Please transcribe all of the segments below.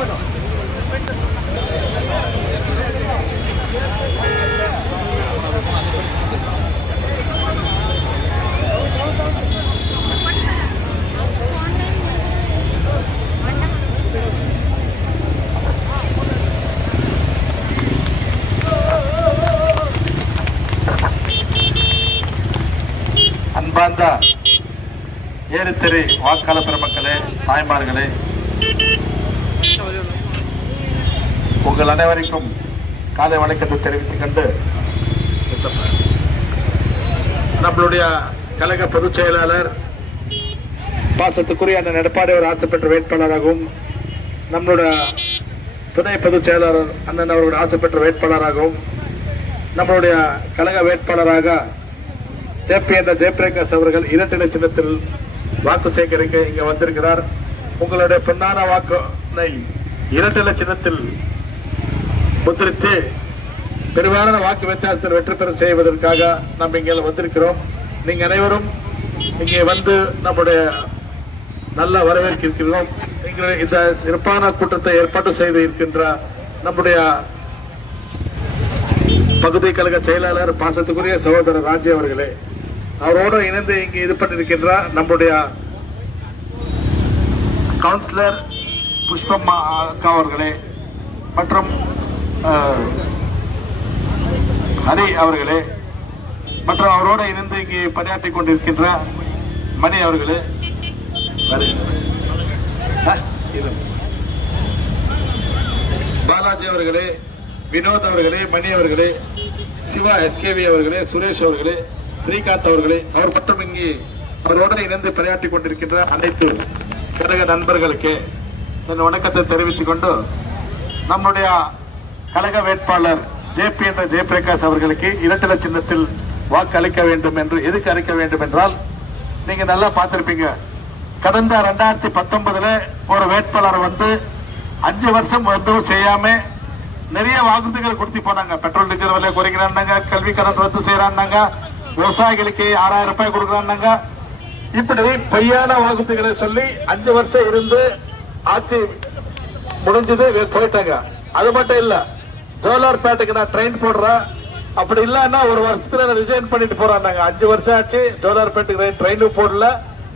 அன்பார்ந்த ஏறுத்தெறி வாக்காளர் பெருமக்களே, தாய்மார்களே, உங்கள் அனைவருக்கும் காலை வணக்கத்தை தெரிவித்துக் கொண்டு நம்மளுடைய கழக பொதுச் செயலாளர் பாசத்துக்குரிய அண்ணன் எடப்பாடி அவர் ஆசை பெற்ற வேட்பாளராகவும், நம்மளுடைய துணை பொதுச் செயலாளர் அண்ணன் அவர்கள் ஆசை பெற்ற வேட்பாளராகவும், நம்மளுடைய கழக வேட்பாளராக ஜேபி என்ற ஜெயபிரகாஷ் அவர்கள் இரட்டை சின்னத்தில் வாக்கு சேகரிக்க இங்க வந்திருக்கிறார். உங்களுடைய பொன்னான வாக்கினை இரட்டை சின்னத்தில் முத்திரித்து பெரும்பாலான வாக்கு வித்தியாசத்தில் வெற்றி பெற செய்வதற்காக நாம் இங்கே வந்திருக்கிறோம். நீங்க அனைவரும் இங்கே வந்து நம்முடைய நல்ல வரவேற்கிறோம். இந்த சிறப்பான கூட்டத்தை ஏற்பாடு செய்து இருக்கின்ற நம்முடைய பகுதி கழக செயலாளர் பாசத்துக்குரிய சகோதரர் ராஜி அவர்களே, அவரோடு இணைந்து இங்கு இது பண்ணிருக்கின்ற நம்முடைய கவுன்சிலர் புஷ்பம்மா அக்கா அவர்களே மற்றும் ஹரி அவர்களே மற்றும் அவரோடு இணைந்து இங்கு பணியாற்றிக் கொண்டிருக்கின்ற மணி அவர்களே, பாலாஜி அவர்களே, வினோத் அவர்களே, மணி அவர்களே, சிவா எஸ்கேவி அவர்களே, சுரேஷ் அவர்களே, ஸ்ரீகாந்த் அவர்களே, அவர் மற்றும் இங்கே அவரோடு இணைந்து பணியாற்றிக் கொண்டிருக்கின்ற அனைத்து கழக நண்பர்களுக்கு என் வணக்கத்தை தெரிவித்துக் கொண்டு நம்முடைய கழக வேட்பாளர் ஜேபி என்ற ஜெயபிரகாஷ் அவர்களுக்கு இரட்டை சின்னத்தில் வாக்கு அளிக்க வேண்டும் என்று எதுக்கு அளிக்க வேண்டும் என்றால், நீங்க நல்லா பார்த்திருப்பீங்க, கடந்த 2019 ஒரு வேட்பாளர் வந்து 5 வருஷம் வந்து செய்யாம நிறைய வாக்குறுதிகள் கொடுத்து போனாங்க. பெட்ரோல் டீசல் விலை குறைக்கிறாங்க, கல்வி கடன் ரத்து செய்யறாங்க, விவசாயிகளுக்கு 6000 ரூபாய் கொடுக்கறாங்க. இப்படி பொய்யான வாக்குறுதிகளை சொல்லி 5 வருஷம் இருந்து ஆட்சி முடிஞ்சது போயிட்டாங்க. அது மட்டும் இல்ல, ஜோலார்பேட்டைக்கு நான் ட்ரெயின் போடுறேன், அப்படி இல்லன்னா ஒரு வருஷத்துல ரிசைன் பண்ணிட்டு போறாங்க. 5 வருஷம் ஆச்சு, ஜோலார்பேட்டைக்கு ட்ரெயினும் போடல,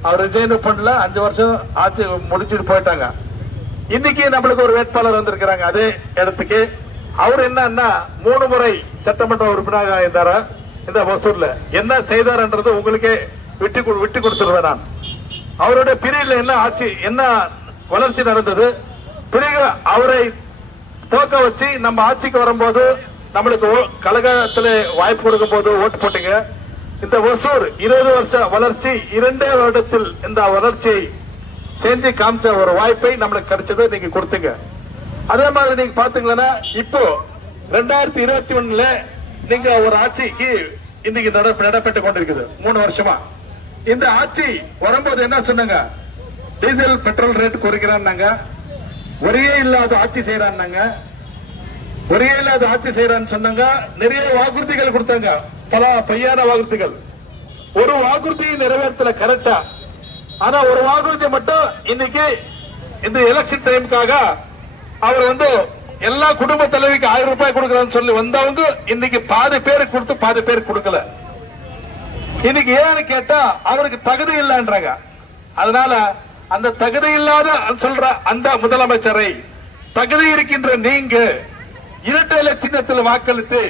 அவர் ரிசைனும் பண்ணல, 5 வருஷம் ஆட்சி முடிச்சுட்டு போயிட்டாங்க. இன்னைக்கு நம்மளுக்கு ஒரு வேட்பாளர் வந்திருக்கிறாங்க அதே இடத்துக்கு. அவர் என்னன்னா 3 முறை சட்டமன்ற உறுப்பினராக இருந்தாரா இந்த ஒசூர்ல. என்ன செய்தார்ன்றது உங்களுக்கே விட்டு கொடுத்துருவேன் நான். அவருடைய பிரிவில் என்ன ஆட்சி, என்ன வளர்ச்சி நடந்தது, பிறகு அவரை தோக்க வச்சு நம்ம ஆட்சிக்கு வரும்போது நம்மளுக்கு கழகத்தில் வாய்ப்பு கொடுக்கும் போது ஓட்டு போட்டீங்க. இந்த ஒசூர் 20 வருஷ வளர்ச்சி 2 வருடத்தில் இந்த வளர்ச்சியை செஞ்சு காமிச்ச ஒரு வாய்ப்பை நம்மளுக்கு கிடைச்சது, நீங்க கொடுத்தீங்க. அதே மாதிரி நீங்க பாத்தீங்கன்னா இப்போ 2021 நீங்க ஒரு ஆட்சிக்கு இன்னைக்கு நடைபெற்று கொண்டிருக்குது 3 வருஷமா. இந்த ஆட்சி வரும்போது என்ன சொன்னாங்க, டீசல் பெட்ரோல் ரேட் குறைக்கிறாங்க, ஒரே இல்லாத ஆட்சி செய்யறாங்க, ஒரே இல்லாத ஆட்சி செய்யறான்னு சொன்னாங்க. நிறைய வாக்குறுதிகள் கொடுத்தாங்க, பல பொய்யான வாக்குறுதிகள். ஒரு வாக்குறுதியை நிறைவேற்றல கரெக்டா. ஆனா ஒரு வாக்குறுதி மட்டும் இன்னைக்கு இந்த எலெக்ஷன் டைமுக்காக அவர் வந்து எல்லா குடும்ப தலைவிக்கு 1000 ரூபாய் கொடுக்கறான்னு சொல்லி வந்தவங்க இன்னைக்கு பாதி பேருக்கு கொடுத்து பாதி பேருக்கு கொடுக்கல. இன்னைக்கு ஏன்னு கேட்டா அவருக்கு தகுதி இல்லைன்றாங்க. அதனால அந்த தகுதி இல்லாத சொல்ற அந்த முதலமைச்சரை தகுதி இருக்கின்ற நீங்க இரட்டை சின்னத்தில் வாக்களித்து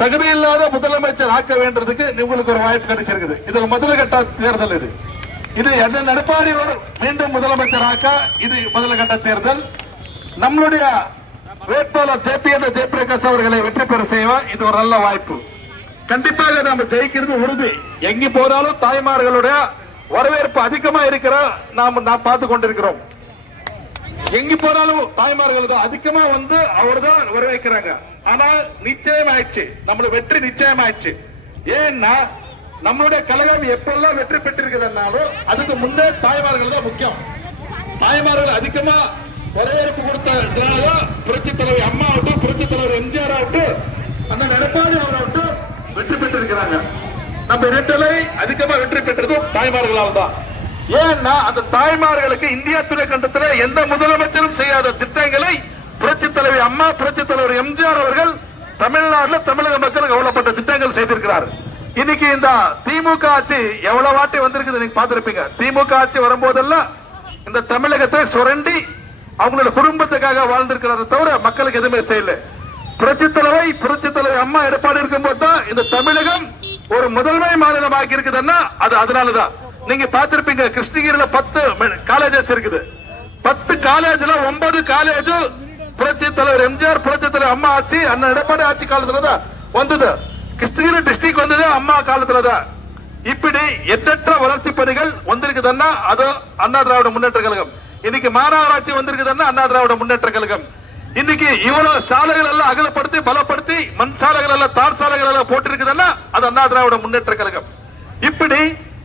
தகுதி இல்லாத முதலமைச்சர் ஆக்க வேண்டதுக்கு உங்களுக்கு ஒரு வாய்ப்பு கிடைச்சிருக்குது. இது முதல்கட்ட தேர்தல். இது என்ன எடப்பாடி மீண்டும் முதலமைச்சர் ஆக்க இது முதல்கட்ட தேர்தல். நம்மளுடைய வேட்பாளர் ஜேபி என்ற ஜெயபிரகாஷ் அவர்களை வெற்றி பெற செய்வா இது ஒரு நல்ல வாய்ப்பு. கண்டிப்பாக நாம ஜெயிக்கிறது உறுதி. எங்க போனாலும் தாய்மார்களுடைய வரவேற்பு அதிகமா இருக்கிற நாம் பார்த்து கொண்டிருக்கிறோம். எங்க போனாலும் தாய்மார்கள் தான் அதிகமா வந்து அவர் தான் வரவேற்கிறாங்க. ஆனா நிச்சயம் ஆயிடுச்சு, நம்மளுடைய வெற்றி நிச்சயம் ஆயிடுச்சு. ஏன்னா நம்மளுடைய கழகம் எப்பெல்லாம் வெற்றி பெற்றிருக்குதுன்னாலும் அதுக்கு முன்னே தாய்மார்கள் தான் முக்கியம். தாய்மார்கள் அதிகமா வரவேற்பு கொடுத்ததுனாலதான் புரட்சி தலைவர் அம்மா ஆகட்டும், புரட்சி தலைவர் எம்ஜிஆர் ஆகட்டும், அந்த எடப்பாடி அவராகட்டும் வெற்றி பெற்றிருக்கிறாங்க. நம்ம இரட்டலை அதிகமா வெற்றி பெற்றதும் தாய்மார்களால் தான். ஏன்னா அந்த தாய்மார்களுக்கு இந்தியா துணைக்கண்டத்தில் எந்த முதலமைச்சரும் செய்யாத திட்டங்களை புரட்சித் தலைவி அம்மா, புரட்சித் தலைவர் எம்ஜிஆர் அவர்கள் தமிழ்நாட்டில் தமிழக மக்களுக்கு எவ்வளவுப்பட்ட திட்டங்கள் செய்திருக்கிறார். இன்னைக்கு இந்த திமுக ஆட்சி எவ்வளவு வாட்டி வந்திருக்குது நீங்க பாத்திருப்பீங்க. திமுக ஆட்சி வரும்போதெல்லாம் இந்த தமிழகத்தை சுரண்டி அவங்களோட குடும்பத்துக்காக வாழ்ந்திருக்கிறார தவிர மக்களுக்கு எதுவுமே செய்யல. புரட்சித் தலைவி அம்மா எடப்பாடி இருக்கும்போது தான் இந்த தமிழகம் ஒரு முதன்மை மாநிலம் ஆகி இருக்குதுன்னா அது அதனாலதான். நீங்க பாத்திருப்பீங்க கிருஷ்ணகிரியில 10 காலேஜஸ் இருக்குது. 10 காலேஜ்ல 9 காலேஜ் புரட்சித் தலைவர் எம்ஜிஆர், புரட்சித் தலைவர் அம்மா ஆட்சி, அண்ணன் எடப்பாடி ஆட்சி காலத்துலதான் வந்தது. கிருஷ்ணகிரி டிஸ்ட்ரிக்ட் வந்தது அம்மா காலத்துலதான். இப்படி எண்ணற்ற வளர்ச்சி பணிகள் வந்திருக்குதுன்னா அது அண்ணா திராவிட முன்னேற்ற கழகம். இன்னைக்கு மாநகராட்சி வந்திருக்குதுன்னா அண்ணா திராவிட முன்னேற்ற கழகம். இன்னைக்கு இவ்வளவு சாலைகள் எல்லாம் அகலப்படுத்தி பலப்படுத்தி மண் சாலைகள் எல்லாம் தார் சாலைகள் எல்லாம் போட்டிருக்குதுன்னா அது அண்ணா திராவிட முன்னேற்ற கழகம். இப்படி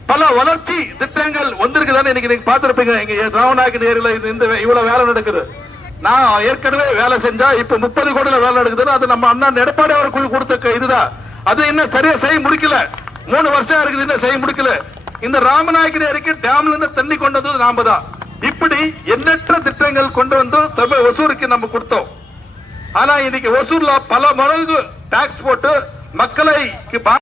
பல வளர்ச்சி திட்டங்கள் வந்திருக்குதான்னு இன்னைக்கு நீங்க பாத்திருப்பீங்க. இங்க ராமநாயக்கன் ஏரியில இந்த இவ்வளவு வேலை நடக்குது. நான் ஏற்கனவே வேலை செஞ்சா இப்ப 30 கோடியில வேலை நடக்குதுன்னு அது நம்ம அண்ணா எடப்பாடி அவர்கள் கொடுத்த இதுதான். அது இன்னும் சரியா செய்ய முடிக்கல. 3 வருஷம் இருக்குது, இன்னும் செய்ய முடிக்கல. இந்த ராமநாயக்கன் ஏரிக்கு டேம்ல இருந்து தண்ணி கொண்டு வந்தது நாம தான். இப்படி எண்ணற்ற திட்டங்கள் கொண்டு வந்து தமிழ் ஒசூருக்கு நம்ம கொடுத்தோம். ஆனா இன்னைக்கு ஒசூர்ல பல மடங்கு டாக்ஸ் போட்டு மக்களை